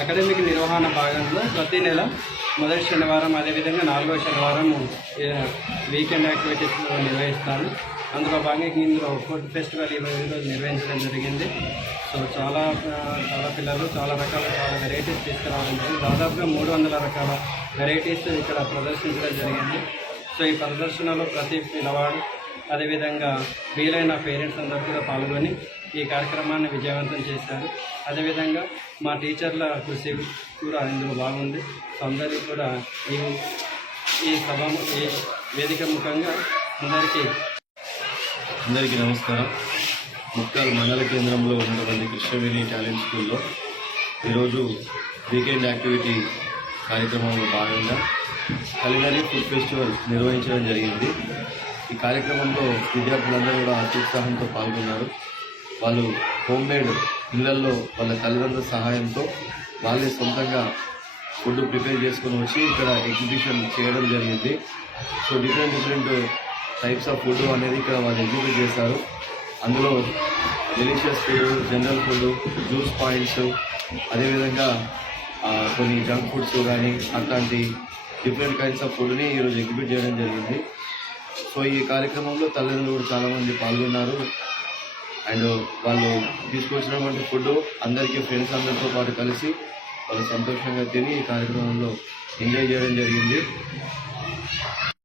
Academic నిర్వహణ భాగంలో ప్రతి నెల మొదటి శనివారం అదేవిధంగా 4వ శనివారం వీకెండ్ యాక్టివిటీస్ నిర్వహిస్తాను. అందులో భాగంగా ఇందులో ఫుడ్ ఫెస్టివల్ ఈరోజు నిర్వహించడం జరిగింది. సో చాలా పిల్లలు చాలా వెరైటీస్ తీసుకురావడం జరిగింది. దాదాపుగా 300 రకాల వెరైటీస్ ఇక్కడ ప్రదర్శించడం జరిగింది. సో ఈ ప్రదర్శనలో ప్రతి పిల్లవాడు అదేవిధంగా వీలైన పేరెంట్స్ అందరూ కూడా పాల్గొని ఈ కార్యక్రమాన్ని విజయవంతం చేశారు. అదేవిధంగా మా టీచర్ల కృషి కూడా ఇందులో బాగుంది. సో అందరికీ కూడా ఈ వేదిక ముఖంగా అందరికీ నమస్కారం. ముక్కాల్ మండల కేంద్రంలో ఉన్నటువంటి కృష్ణవేణి టాలెంట్ స్కూల్లో ఈరోజు వీకెండ్ యాక్టివిటీ కార్యక్రమంలో భాగంగా culinary ఫుడ్ ఫెస్టివల్ నిర్వహించడం జరిగింది. ఈ కార్యక్రమంలో విద్యార్థులందరూ కూడా అత్యుత్సాహంతో పాల్గొన్నారు. వాళ్ళు హోమ్మేడ్ ఇళ్లల్లో వాళ్ళ తల్లిదండ్రుల సహాయంతో వాళ్ళే సొంతంగా ఫుడ్ ప్రిపేర్ చేసుకుని వచ్చి ఇక్కడ ఎగ్జిబిషన్ చేయడం జరిగింది. So different types of food అనేది ఇక్కడ వాళ్ళు ఎగ్జిబిట్ చేశారు. అందులో delicious food, general food, juice points, అదేవిధంగా కొన్ని జంక్ ఫుడ్స్ కానీ అట్లాంటి డిఫరెంట్ కైండ్స్ ఆఫ్ ఫుడ్ని ఈరోజు ఎగ్జిబిట్ చేయడం జరిగింది. సో ఈ కార్యక్రమంలో తల్లిదండ్రులు కూడా చాలామంది పాల్గొన్నారు. అండ్ వాళ్ళు తీసుకొచ్చినటువంటి ఫుడ్ అందరికీ ఫ్రెండ్స్ అందరితో పాటు కలిసి వాళ్ళు సంతోషంగా తిని ఈ కార్యక్రమంలో ఎంజాయ్ చేయడం జరిగింది.